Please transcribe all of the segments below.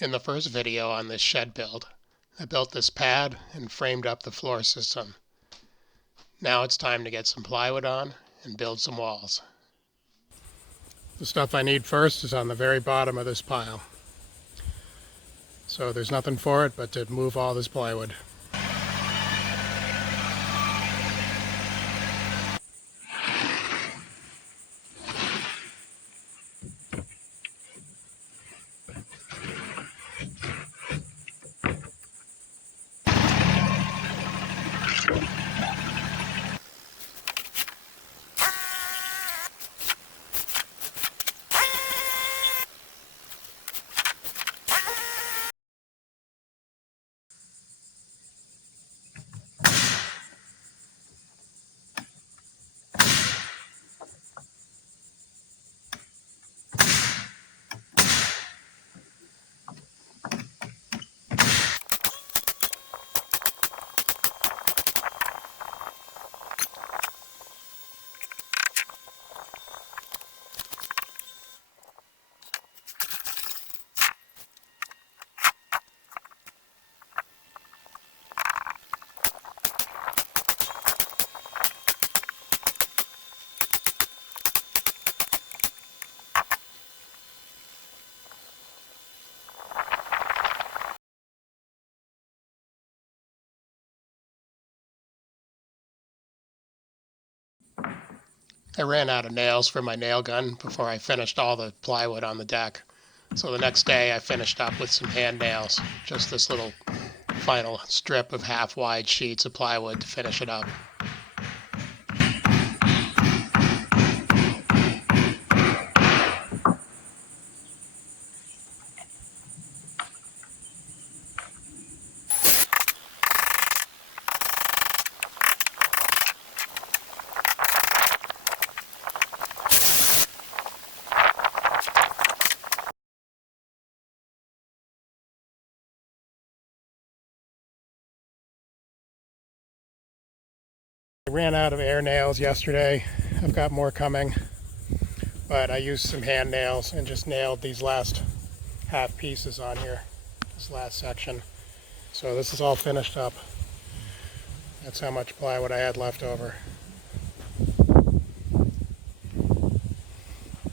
In the first video on this shed build, I built this pad and framed up the floor system. Now it's time to get some plywood on and build some walls. The stuff I need first is on the very bottom of this pile. So there's nothing for it but to move all this plywood. I ran out of nails for my nail gun before I finished all the plywood on the deck. So the next day I finished up with some hand nails, just this little final strip of half-wide sheets of plywood to finish it up. I ran out of air nails yesterday. I've got more coming, but I used some hand nails and just nailed these last half pieces on here, this last section. So this is all finished up. That's how much plywood I had left over.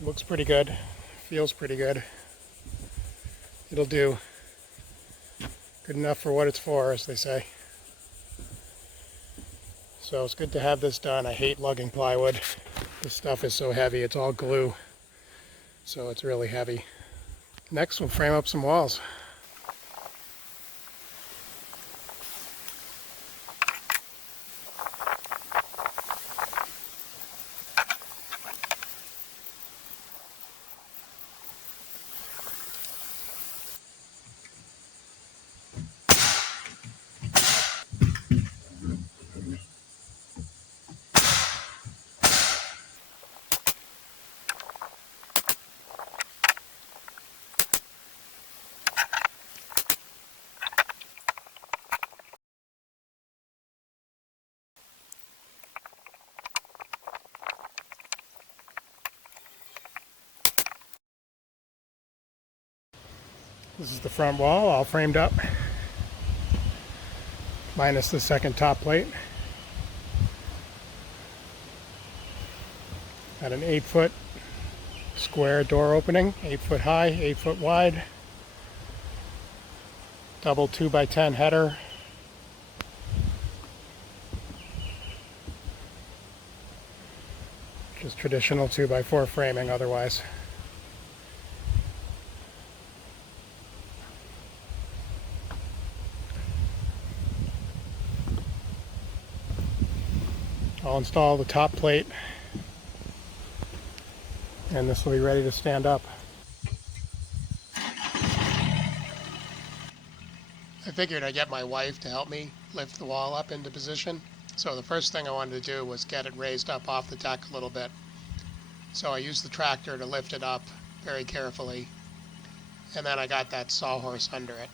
Looks pretty good, feels pretty good. It'll do. Good enough for what it's for, as they say. So it's good to have this done. I hate lugging plywood. This stuff is so heavy, it's all glue. So it's really heavy. Next we'll frame up some walls. This is the front wall, all framed up, minus the second top plate. Got an 8-foot square door opening, 8 foot high, 8 foot wide. Double 2x10 header. Just traditional 2x4 framing otherwise. I'll install the top plate and this will be ready to stand up. I figured I'd get my wife to help me lift the wall up into position. So the first thing I wanted to do was get it raised up off the deck a little bit. So I used the tractor to lift it up very carefully, and then I got that sawhorse under it.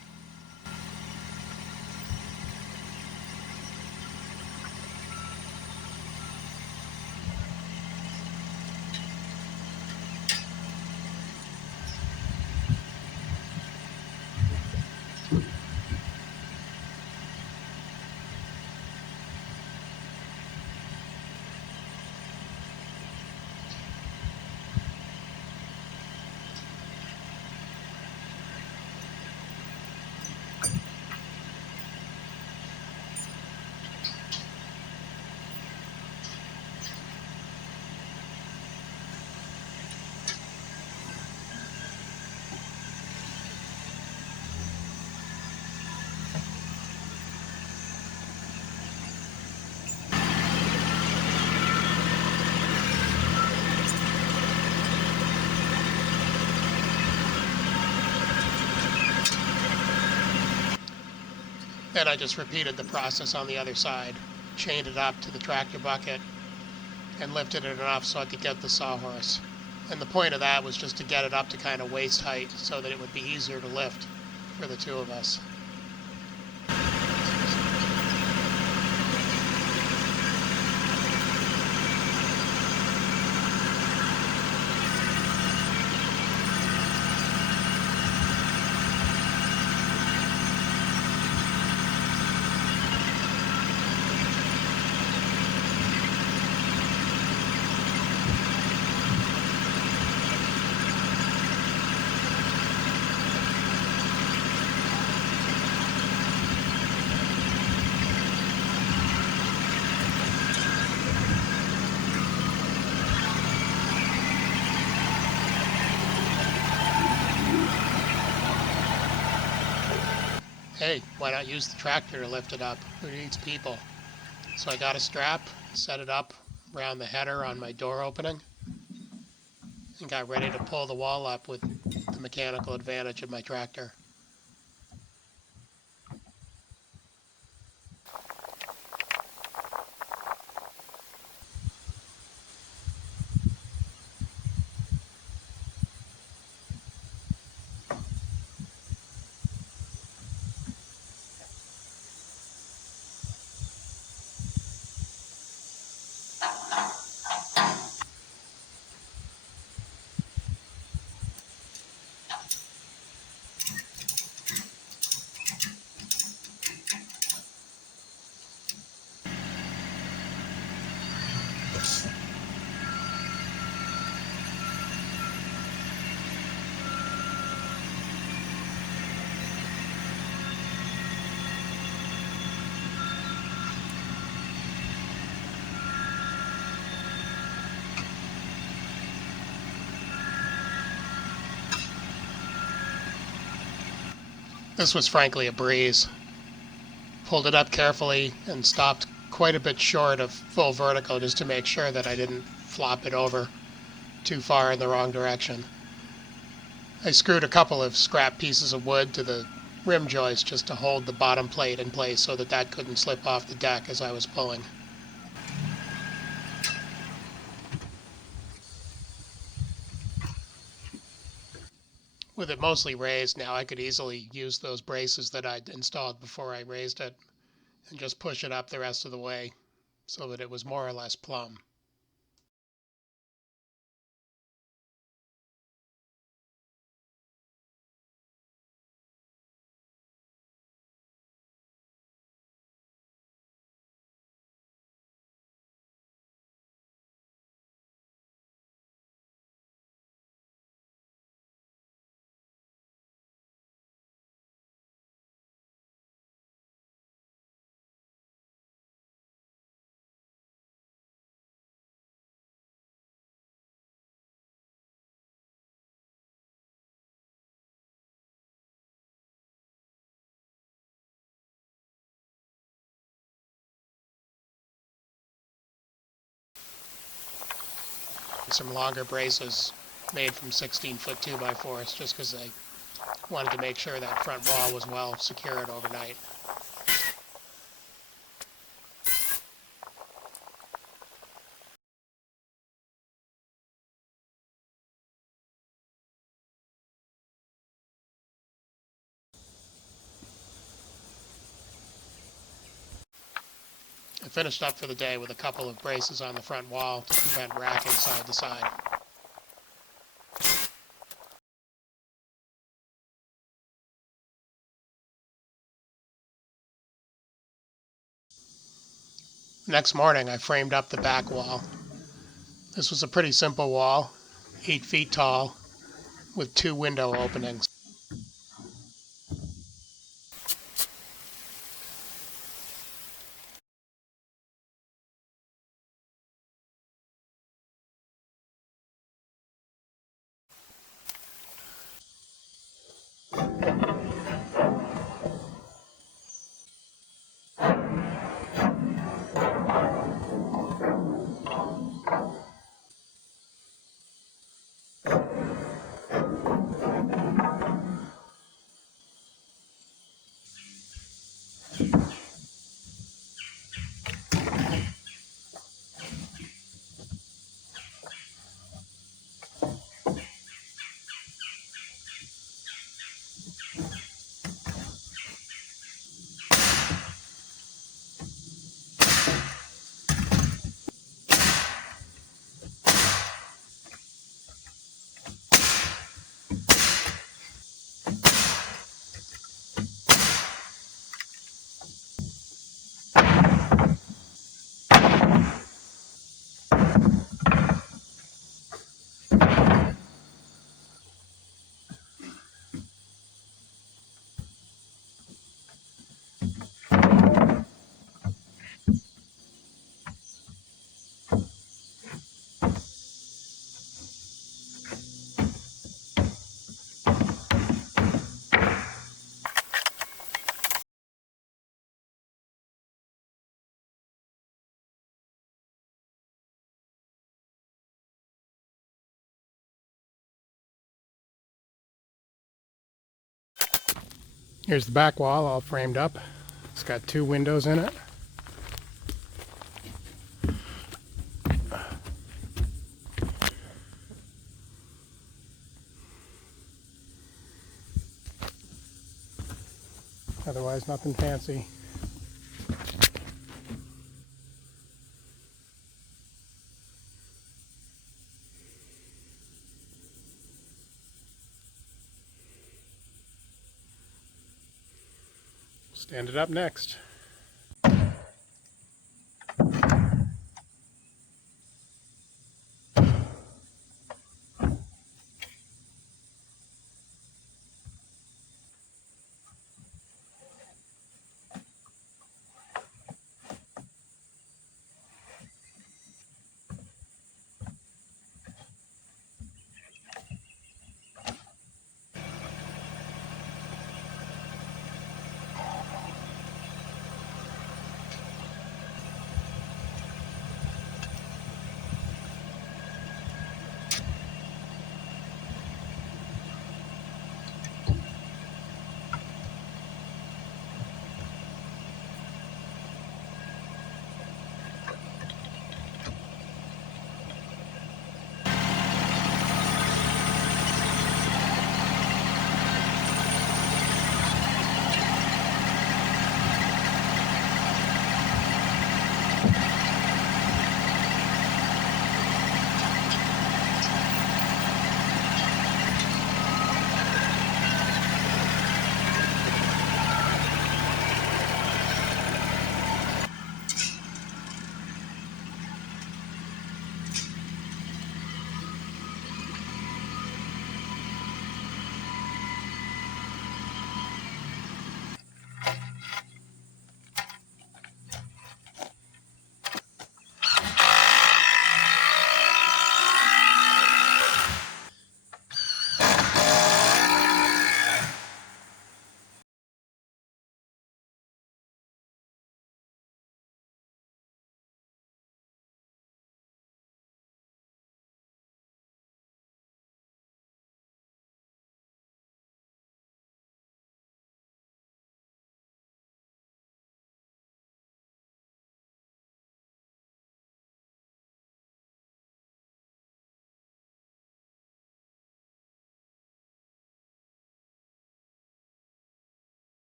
Then I just repeated the process on the other side, chained it up to the tractor bucket, and lifted it enough so I could get the sawhorse. And the point of that was just to get it up to kind of waist height so that it would be easier to lift for the two of us. Hey, why not use the tractor to lift it up? Who needs people? So I got a strap, set it up around the header on my door opening, and got ready to pull the wall up with the mechanical advantage of my tractor. This was frankly a breeze. Pulled it up carefully and stopped quite a bit short of full vertical just to make sure that I didn't flop it over too far in the wrong direction. I screwed a couple of scrap pieces of wood to the rim joist just to hold the bottom plate in place so that that couldn't slip off the deck as I was pulling. With it mostly raised now, I could easily use those braces that I'd installed before I raised it and just push it up the rest of the way so that it was more or less plumb. Some longer braces made from 16-foot 2x4s just because I wanted to make sure that front wall was well secured overnight. I finished up for the day with a couple of braces on the front wall to prevent racking side to side. Next morning, I framed up the back wall. This was a pretty simple wall, 8 feet tall, with 2 window openings. Here's the back wall all framed up. It's got 2 windows in it. Otherwise, nothing fancy. Stand it up next.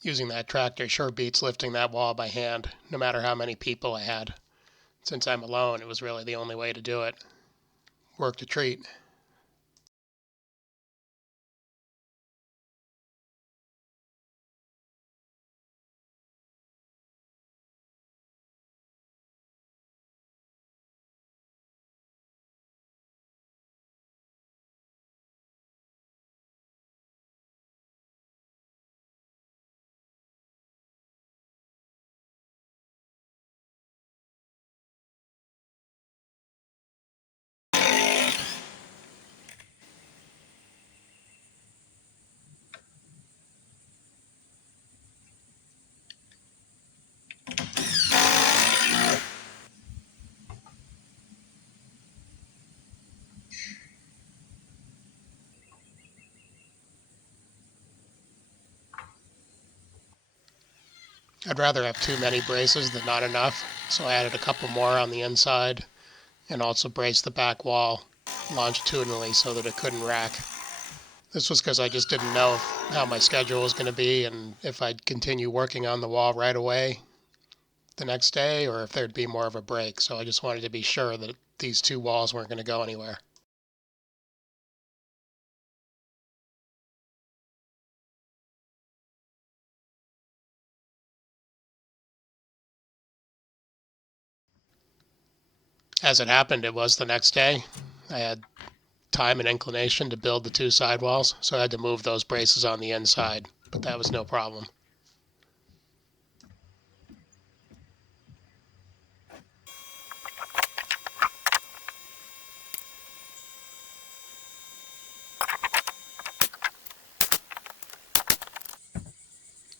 Using that tractor sure beats lifting that wall by hand, no matter how many people I had. Since I'm alone, it was really the only way to do it. Worked a treat. I'd rather have too many braces than not enough, so I added a couple more on the inside and also braced the back wall longitudinally so that it couldn't rack. This was because I just didn't know how my schedule was going to be and if I'd continue working on the wall right away the next day or if there'd be more of a break. So I just wanted to be sure that these two walls weren't going to go anywhere. As it happened, it was the next day. I had time and inclination to build the two sidewalls, so I had to move those braces on the inside, but that was no problem.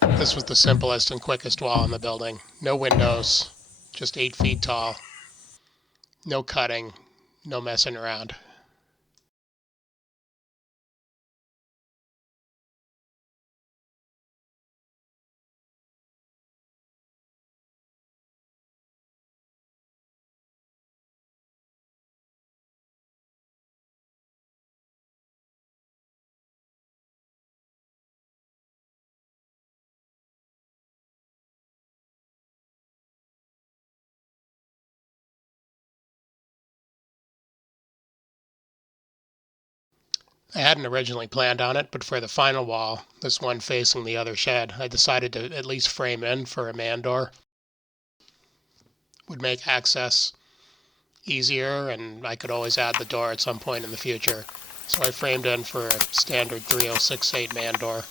This was the simplest and quickest wall in the building. No windows, just 8 feet tall. No cutting, no messing around. I hadn't originally planned on it, but for the final wall, this one facing the other shed, I decided to at least frame in for a man door. Would make access easier, and I could always add the door at some point in the future. So I framed in for a standard 3068 man door.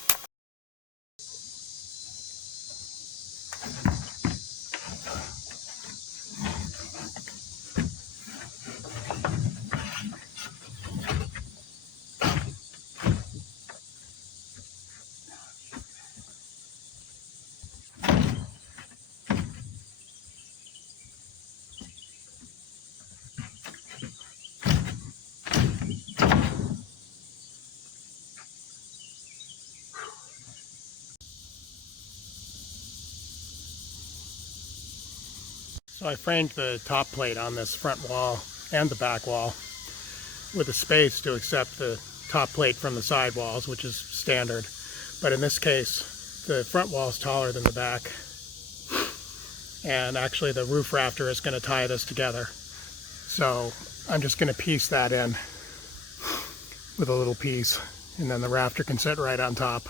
So I framed the top plate on this front wall and the back wall with a space to accept the top plate from the side walls, which is standard. But in this case, the front wall is taller than the back. And actually the roof rafter is going to tie this together. So I'm just going to piece that in with a little piece, and then the rafter can sit right on top.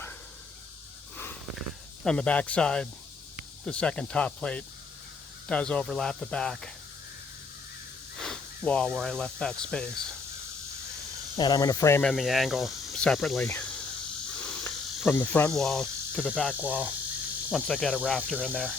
On the back side, the second top plate does overlap the back wall where I left that space. And I'm going to frame in the angle separately from the front wall to the back wall once I get a rafter in there.